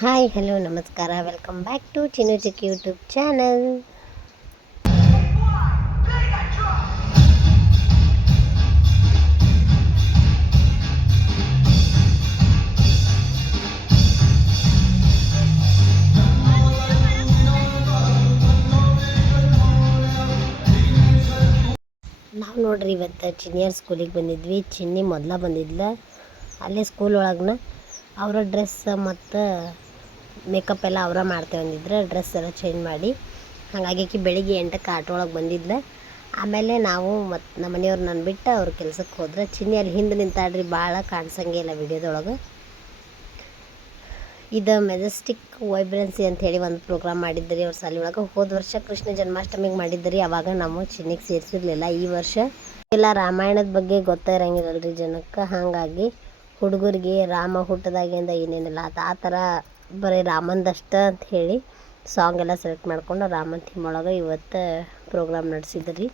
Hi hello ನಮಸ್ಕಾರ, welcome back to Chinnu Chikki YouTube channel. ನಾವು ನೋಡ್ರಿ ಇವತ್ತು ಚಿನ್ನಿಯರ್ ಸ್ಕೂಲಿಗೆ ಬಂದಿದ್ವಿ. ಚಿನ್ನಿ ಮೊದಲ ಬಂದಿದ್ಲ ಅಲ್ಲೇ ಸ್ಕೂಲ್ ಒಳಗನ. ಅವರ ಡ್ರೆಸ್ ಮತ್ತು ಮೇಕಪ್ ಎಲ್ಲ ಅವರ ಮಾಡ್ತೇವೆ ಅಂದಿದ್ರೆ, ಡ್ರೆಸ್ ಎಲ್ಲ ಚೇಂಜ್ ಮಾಡಿ. ಹಾಗಾಗಿ ಆಕಿ ಬೆಳಿಗ್ಗೆ 8ಕ್ಕೆ ಆಟೋ ಒಳಗೆ ಬಂದಿದ್ಲ. ಆಮೇಲೆ ನಾವು ಮತ್ತು ನಮ್ಮ ಮನೆಯವ್ರು ನಾನು ಬಿಟ್ಟು ಅವ್ರ ಕೆಲ್ಸಕ್ಕೆ ಹೋದ್ರೆ. ಚಿನ್ನಿ ಅಲ್ಲಿ ಹಿಂದೆ ನಿಂತಾಡ್ರಿ, ಭಾಳ ಕಾಣಿಸಂಗೇ ಇಲ್ಲ ವಿಡಿಯೋದೊಳಗೆ. ಇದು ಮೆಜೆಸ್ಟಿಕ್ ವೈಬ್ರೆನ್ಸಿ ಅಂಥೇಳಿ ಒಂದು ಪ್ರೋಗ್ರಾಮ್ ಮಾಡಿದ್ರಿ ಅವ್ರ ಶಾಲೆ ಒಳಗೆ. ಹೋದ ವರ್ಷ ಕೃಷ್ಣ ಜನ್ಮಾಷ್ಟಮಿಗೆ ಮಾಡಿದ್ರಿ, ಅವಾಗ ನಾವು ಚಿನ್ನಿಗೆ ಸೇರಿಸಿರ್ಲಿಲ್ಲ. ಈ ವರ್ಷ ಎಲ್ಲ ರಾಮಾಯಣದ ಬಗ್ಗೆ ಗೊತ್ತೇ ಇರಂಗಿಲ್ಲಲ್ರಿ ಜನಕ್ಕೆ. ಹಾಗಾಗಿ ಹುಡುಗರಿಗೆ ರಾಮ ಹುಟ್ಟದಾಗಿಂದ ಏನೇನಿಲ್ಲ ಆ ಥರ ಬರೀ ರಾಮಂದಷ್ಟ ಅಂತ ಹೇಳಿ ಸಾಂಗ್ ಎಲ್ಲ ಸೆಲೆಕ್ಟ್ ಮಾಡ್ಕೊಂಡು ರಾಮನ ಥೀಮ್ ಒಳಗೆ ಇವತ್ತು ಪ್ರೋಗ್ರಾಮ್ ನಡೆಸಿದ್ರಿ.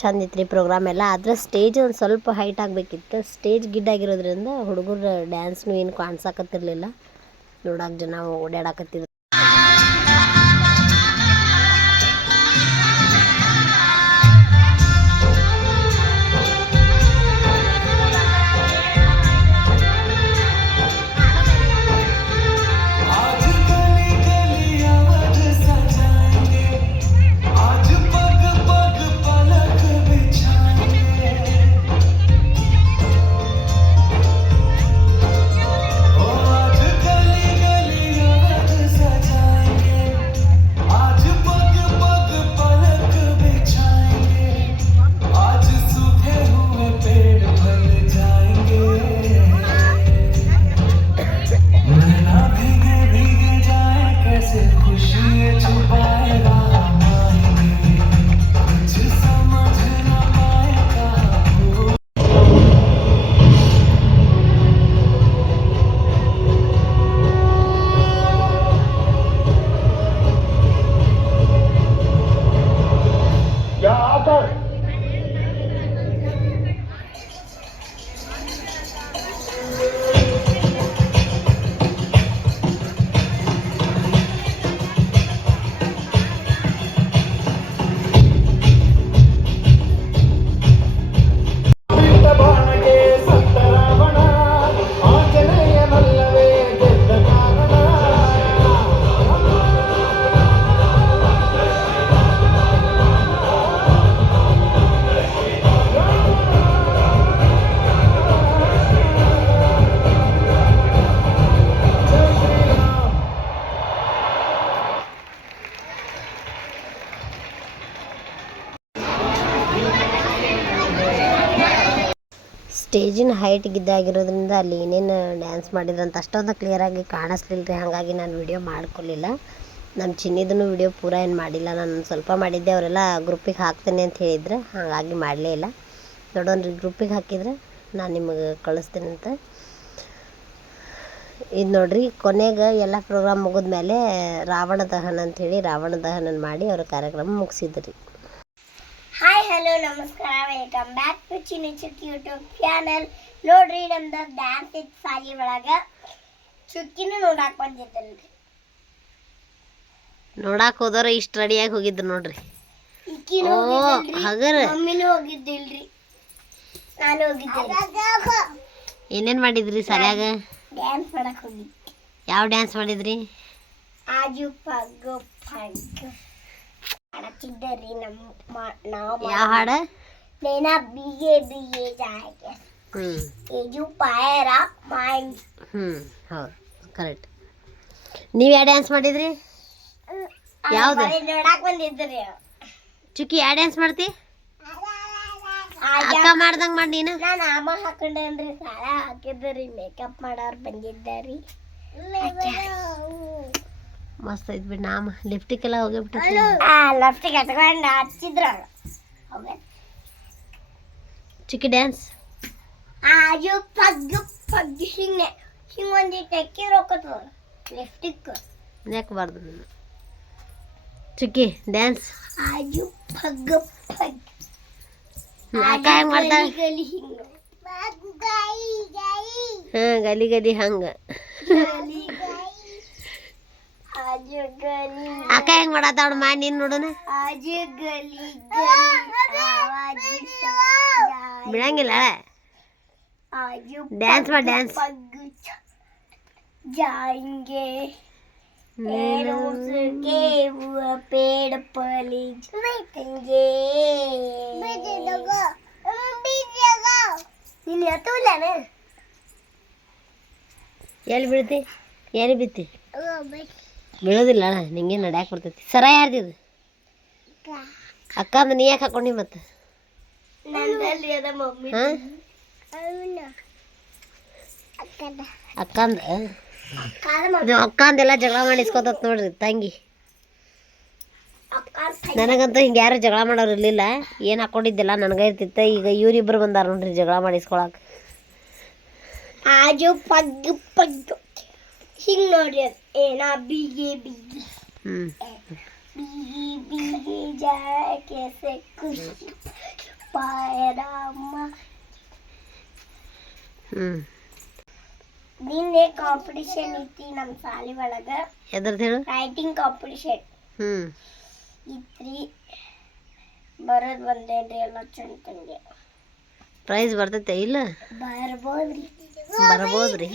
ಚಂದ ಇತ್ತು ರೀ ಪ್ರೋಗ್ರಾಮ್ ಎಲ್ಲ. ಆದರೆ ಸ್ಟೇಜ್ ಒಂದು ಸ್ವಲ್ಪ ಹೈಟ್ ಆಗಬೇಕಿತ್ತು. ಸ್ಟೇಜ್ ಗಿಡ್ಡಾಗಿರೋದ್ರಿಂದ ಹುಡುಗರು ಡ್ಯಾನ್ಸ್ನು ಏನು ಕಾಣಿಸಾಕತ್ತಿರ್ಲಿಲ್ಲ. ನೋಡಕ್ಕೆ ಜನ ಓಡಾಡಕತ್ತಿದ್ರು. ಸ್ಟೇಜಿನ ಹೈಟ್ ಗಿದ್ದಾಗಿರೋದ್ರಿಂದ ಅಲ್ಲಿ ಏನೇನು ಡ್ಯಾನ್ಸ್ ಮಾಡಿದ್ರಂತ ಅಷ್ಟೊಂದು ಕ್ಲಿಯರಾಗಿ ಕಾಣಿಸ್ಲಿಲ್ಲ ರೀ. ಹಾಗಾಗಿ ನಾನು ವಿಡಿಯೋ ಮಾಡ್ಕೊಲಿಲ್ಲ. ನಮ್ಮ ಚಿನ್ನಿದೂ ವಿಡಿಯೋ ಪೂರ ಏನು ಮಾಡಿಲ್ಲ, ನಾನು ಸ್ವಲ್ಪ ಮಾಡಿದ್ದೆ. ಅವರೆಲ್ಲ ಗ್ರೂಪಿಗೆ ಹಾಕ್ತೇನೆ ಅಂತ ಹೇಳಿದ್ರೆ, ಹಾಗಾಗಿ ಮಾಡಲೇ ಇಲ್ಲ. ನೋಡೋಣ್ರಿ, ಗ್ರೂಪಿಗೆ ಹಾಕಿದ್ರೆ ನಾನು ನಿಮಗೆ ಕಳಿಸ್ತೇನೆ ಅಂತ. ಇದು ನೋಡ್ರಿ, ಕೊನೆಗೆ ಎಲ್ಲ ಪ್ರೋಗ್ರಾಮ್ ಮುಗಿದ್ಮೇಲೆ ರಾವಣ ದಹನ ಅಂಥೇಳಿ ರಾವಣ ದಹನ ಮಾಡಿ ಅವ್ರ ಕಾರ್ಯಕ್ರಮ ಮುಗಿಸಿದ್ರಿ. ಹಾಯ್ ಹಲೋ ನಮಸ್ಕಾರ, welcome back to Chinnu Chikki YouTube channel. ನೋಡ್ರಿ, ನಮ್ದು ಡ್ಯಾನ್ಸ್ ಇತ್ತು ಸಾಲಿ ಒಳಗೆ. ಚುಕ್ಕಿನೂ ನೋಡಕ್ಕೆ ಬಂದಿದ್ದಲ್ರಿ. ನೋಡಕ್ಕೆ ಹೋದವ್ರ ಇಷ್ಟು ರೆಡಿಯಾಗಿ ಹೋಗಿದ್ರು ನೋಡ್ರಿ. ಮಮ್ಮಿನೂ ಹೋಗಿದ್ದಿಲ್ರಿ, ನಾನು ಹೋಗಿದ್ದೆ. ಏನೇನು ಮಾಡಿದ್ರಿ ಸಾಲ್ಯಾಗ? ಡ್ಯಾನ್ಸ್ ಮಾಡಕ್ಕೆ ಹೋಗಿದ್ದೆ. ಯಾವ ಡ್ಯಾನ್ಸ್ ಮಾಡಿದ್ರಿ? ಆಜು ಪಗ್ಗು ಪಗ್ಗು ಹಾಡತ್ತಿದ್ದರಿ. ಯಾವ ಹಾಡ? ನೇನಾ ಬಿಗೆ ಬಿಗೆ ಜಾಗೆ ಏಜು ಪಾಯರ ಮೈನ್. ಹೌದು, ಕರೆಕ್ಟ್. ನೀವು ಯಾವ ಡ್ಯಾನ್ಸ್ ಮಾಡಿದ್ರಿ? ಯಾವ್ದು? ನೋಡಕ್ ಬಂದಿದ್ರಿ. ಚುಕ್ಕಿ ಯಾವ ಡ್ಯಾನ್ಸ್ ಮಾಡ್ತಿ? ಅಕ್ಕ ಮಾಡ್ದಂಗೆ ಮಾಡಿ ನೀನು. ನಾನು ಆಮ ಹಾಕೊಂಡೇನ್ರಿ, ಸಾಲ ಹಾಕಿದ್ರಿ, ಮೇಕಪ್ ಮಾಡೋರು ಬಂದಿದ್ದಾರಿ. ಮಸ್ತ್ ಐತ್ ಬಿಡಿ. ನಾಮ ಲಿಫ್ಟಿಕ್ ಎಲ್ಲ ಹೋಗಿಬಿಟ್ಟು ಲಿಫ್ಟಿಕ್ ಹಚ್ಕೊಂಡು ಹಚ್ಚಿದ್ರ. ಚಿಕ್ಕಿ ಡ್ಯಾನ್ಸ್ ಆಜು ಪಗ್ಗು ಪಗ್ಗು ಹಿಂಗೆ ಹಿಂಗೊಂದು ಟೆಕ್ಕಿ ರೊಕ್ಕತ್ತು ಲಿಫ್ಟಿಕ್ ಯಾಕಬಾರ್ದು. ಚಿಕ್ಕಿ ಡ್ಯಾನ್ಸ್ ಆಜು ಪಗ್ಗು ಪಗ್ಗು ಅಕ್ಕ ಹೆಂಗೆ ಮಾಡ್ತಾಳೆ? ಗಲಿ ಹಾಂ, ಗಲಿ ಗಲಿ ಹಂಗೆ. ಗಲಿ ಅಕ್ಕ ಹೆಂಗ್ ಮಾಡತ್ತಾಳ ಮಾಡಿ ನೀನ್ ನೋಡೋಣ. ಆಜು ಗಲಿ ಗಲಿ ಆವಾಜ್ ಬಿಡಂಗಿಲ್ಲ ಆಜು ಡ್ಯಾನ್ಸ್ ಮಾಡಿ ಡ್ಯಾನ್ಸ್. पग जाएंगे रोज के वो पेड़ पर बैठेंगे ನೀನು ಎತ್ತುಲ್ಲೇನೆ ಎಲ್ಲಿ ಬೀಳ್ತಿ ಎಲ್ಲಿ ಬಿತ್ತಿ ಬೀಳೋದಿಲ್ಲ ನಿಂಗೆ ನಡ್ಯಾಕ ಬರ್ತೈತಿ. ಸರ ಯಾರ್ದಿದು ಅಕ್ಕ ಅಂದ ನೀ ಯಾಕೆ ಹಾಕೊಂಡಿ ಮತ್ತೆ ನಂದಲ್ಲಿ ಅದ ಮಮ್ಮಿ ಹಾಂ ಅಕ್ಕಂದ ಇದು ಅಕ್ಕಂದೆಲ್ಲ ಜಗಳ ಮಾಡಿಸ್ಕೊತತ್ ನೋಡ್ರಿ ತಂಗಿ. ನನಗಂತೂ ಹಿಂಗೆ ಯಾರು ಜಗಳ ಮಾಡೋರು ಇರಲಿಲ್ಲ. ಏನು ಹಾಕೊಂಡಿದ್ದಿಲ್ಲ ನನಗೆ ಇರ್ತಿತ್ತ. ಈಗ ಇವರಿಬ್ಬರು ಬಂದಾರ ನೋಡ್ರಿ ಜಗಳ ಮಾಡಿಸ್ಕೊಳಕ್ಕೆ. ಆಜು ಪಗ್ ಪಗ್ ಹಿಂಗೆ ನೋಡ್ರಿ ಅದು ಏನ ಬಿಗಿ ಬಿಗಿ ಬಿಗಿ ಬಿಗಿ ಜಾಕೆ ಸೆ ಖುಷಿ ಪಾಯರಾಮ. ನಿನ್ನೆ ಕಾಂಪಿಟಿಷನ್ ಇತ್ತು ನಮ್ಮ ಶಾಲೆ ಒಳಗ. ಎದ್ರದ್ದು ಹೇಳು. ರೈಟಿಂಗ್ ಕಾಂಪಿಟಿಷನ್ ಇತ್ರಿ. ಬರೋದು ಬಂದೇನ್ರಿ ಎಲ್ಲ ಚಂತಂಗೆ. ಪ್ರೈಸ್ ಬರ್ತೈತೆ ಇಲ್ಲ ಬರ್ಬೋದ್ರಿ.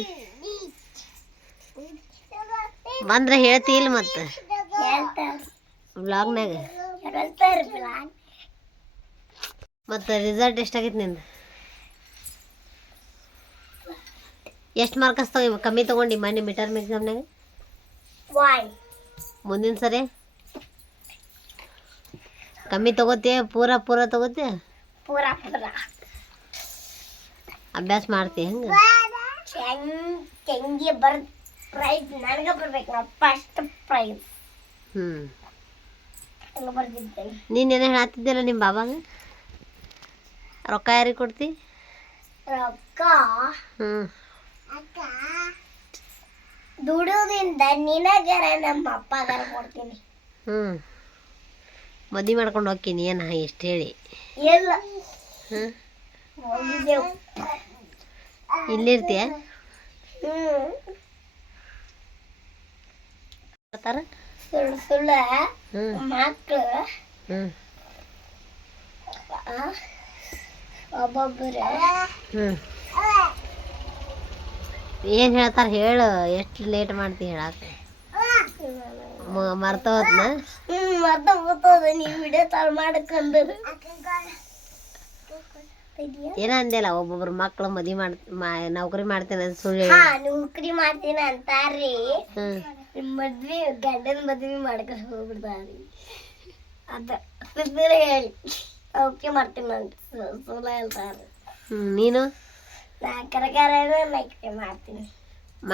ಬಂದ್ರೆ ಹೇಳ್ತಿ ಇಲ್ಲ ಮತ್ತೆ ವ್ಲಾಗ್ನಾಗ. ಮತ್ತೆ ರಿಸಲ್ಟ್ ಎಷ್ಟಾಗೈತೆ ನಿಂದು? ಎಷ್ಟು ಮಾರ್ಕಸ್ ಕಮ್ಮಿ ತೊಗೊಂಡು ಮೊನ್ನೆ ಮಿಡ್ ಟರ್ಮ್ ಎಕ್ಸಾಮ್ನಾಗ? ಮುಂದಿನ ಸರಿ ಕಮ್ಮಿ ತಗೋತೀಯ ಪೂರ ತಗೋತೀಯ? ಪೂರ ಅಭ್ಯಾಸ ಮಾಡ್ತೀಯ ಹೆಂಗೆ? ಹೆಂಗೆ ಬರ್ ಪ್ರೈಸ್ ನನಗೆ ಬರ್ಬೇಕು. ನಾವು ಫಸ್ಟ್ ಪ್ರೈಸ್ ಹಂಗೆ ಬರ್ತಿದ್ದೇನೆ. ನೀನೇನೋ ಹೇಳತ್ತಿದ್ದಿಲ್ಲ ನಿಮ್ಮ ಬಾಬಾಗ ರೊಕ್ಕ ಯಾರಿಗೆ ಕೊಡ್ತಿ? ರೊಕ್ಕ ದುಡಿಯೋದ್ರಿಂದ ನಿನಗರ ನಮ್ಮ ಅಪ್ಪಗಾರ ಕೊಡ್ತೀನಿ. ಮದುವೆ ಮಾಡ್ಕೊಂಡು ಹೋಗ್ತೀನಿ ಏನು ಎಷ್ಟು ಹೇಳಿ? ಇಲ್ಲ ಇಲ್ಲಿರ್ತೀಯ? ಸುಳ್ಳು ಮಕ್ಕಳು ಒಬ್ಬೊಬ್ಬರು ಏನು ಹೇಳ್ತಾರೆ ಹೇಳು. ಎಷ್ಟು ಲೇಟ್ ಮಾಡ್ತೀವಿ ಹೇಳಕ್ಕೆ? ಮರ್ತವತ್ನ ಮರ್ತೋಗ್ತದ. ನೀವು ವಿಡಿಯೋ ಚಾಲು ಮಾಡಕ್ಕಂದ್ರೆ ಏನ ಅಂದಿಲ್ಲ. ಒಬ್ಬೊಬ್ರು ಮಕ್ಳು ಮದುವೆ ನೌಕರಿ ಮಾಡ್ತೇನೆ ಅದು ಸುಳ್ಳು. ನೌಕರಿ ಮಾಡ್ತೀನಿ ಅಂತಾರ್ರಿ. ಮದ್ವಿ ಗಂಡನ ಮದ್ವಿ ಮಾಡ್ಕೊಂಡು ಹೋಗ್ಬಿಡ್ತಾರ್ರಿ. ಅದ ಹೇಳಿ ನೌಕರಿ ಮಾಡ್ತೀನಿ ಅಂತ ಸುಳ್ಳು ಹೇಳ್ತಾರ್ರಿ. ನೀನು ಕರಕಾರ ನೌಕರಿ ಮಾಡ್ತೀನಿ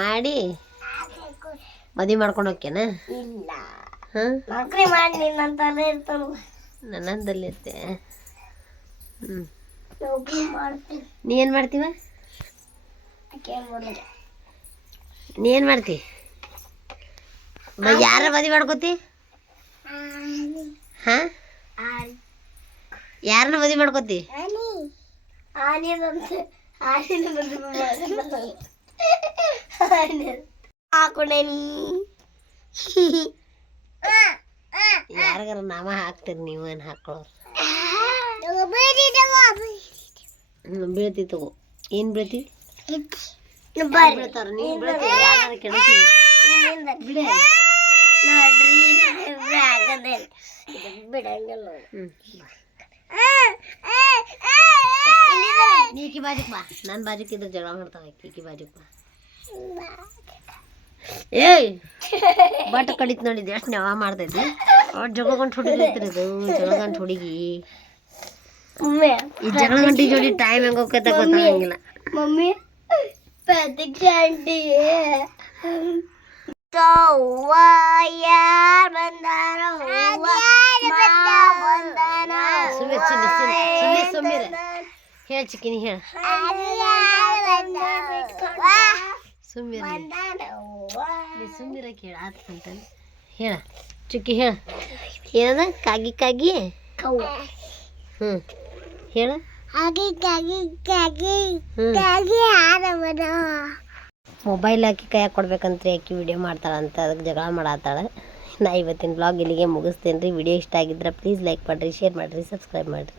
ಮಾಡಿ ಮದುವೆ ಮಾಡ್ಕೊಂಡು ಹೋಗ್ಯನ? ಇಲ್ಲ ನೌಕರಿ ಮಾಡಿ ನಿನ್ನಂತಲ್ಲೇ ಇರ್ತಾನ. ನನ್ನಂದಲ್ಲಿ ಇರ್ತೆ. ನೌಕರಿ ಮಾಡ್ತೀನಿ. ನೀ ಏನು ಮಾಡ್ತೀವ? ನೀ ಏನು ಮಾಡ್ತಿ? ಯಾರ ಮದುವೆ ಮಾಡ್ಕೋತಿ? ಹಾಂ ಯಾರನ್ನ ಮದುವೆ ಮಾಡ್ಕೋತಿ? ಯಾರಿಗಾರ ನಾಮ ಹಾಕ್ತೀರಿ ನೀವು? ಏನು ಹಾಕೊಳ್ಳೋರು? ಬೀಳ್ತಿ ತಗೋ. ಏನು ಬೀಳ್ತಿ? ಬೀಳ್ತಾರ ನೀವು ಬೀಳ್ತಿ ಯಾರು ಕೆಡತಿ ಬಿಡ ನೋಡ್ರಿ ಬಿಡಂಗಿಲ್ಲ. ನೀಕಿ ಬಾಜುಕ್ ಬಾ. ನನ್ನ ಬಾಜುಕ್ ಇದ್ರೆ ಜಗಳ ಮಾಡ್ತಾವ. ಈಕಿ ಬಾಜುಕ್ ಬಾ. ಏಯ್ ಬಟ್ ಕಡಿತ್ ನೋಡಿದ್ದು ಎಷ್ಟು ನೆವ ಮಾಡ್ತೈತಿ. ಅವ್ರು ಜಗಳ ಗಂಟು ಹುಡುಗಿರ್ತಿರಿ. ಅದು ಜಗಳ ಗಂಟು ಹುಡುಗಿ. ಈ ಜಗಳ ಗಂಟಿ ಜೋಡಿ ಟೈಮ್ ಹೆಂಗೆ ಹೋಗ್ತೈತೆ ಗೊತ್ತಾಗಂಗಿಲ್ಲ. ಮಮ್ಮಿ ಆಂಟಿ ಯಾರ್ ಬಂದಾರೋ ಸುಮ್ಮಿರ ಹೇಳ ಚಿಕ್ಕಿನಿ ಹೇಳ. ಸುಮ್ಮಿರ ಕೇಳ ಆತಂತ ಹೇಳ ಚುಕ್ಕಿ ಹೇಳ. ಏನದ ಕಾಗಿ ಕಾಗಿ ಹೇಳ. ಮೊಬೈಲ್ ಹಾಕಿ ಕೈಯಾಗ ಕೊಡ್ಬೇಕಂತ್ರಿ ಆಕಿ ವಿಡಿಯೋ ಮಾಡ್ತಾಳಂತ, ಅದಕ್ಕೆ ಜಗಳ ಮಾಡತ್ತಾಳೆ. ನಾ ಇವತ್ತಿನ ಬ್ಲಾಗ್ ಇಲ್ಲಿಗೆ ಮುಗಿಸ್ತೇನೆ ರೀ. ವಿಡಿಯೋ ಇಷ್ಟ ಆಗಿದ್ರೆ ಪ್ಲೀಸ್ ಲೈಕ್ ಮಾಡಿರಿ, ಶೇರ್ ಮಾಡಿರಿ, ಸಬ್ಸ್ಕ್ರೈಬ್ ಮಾಡಿರಿ.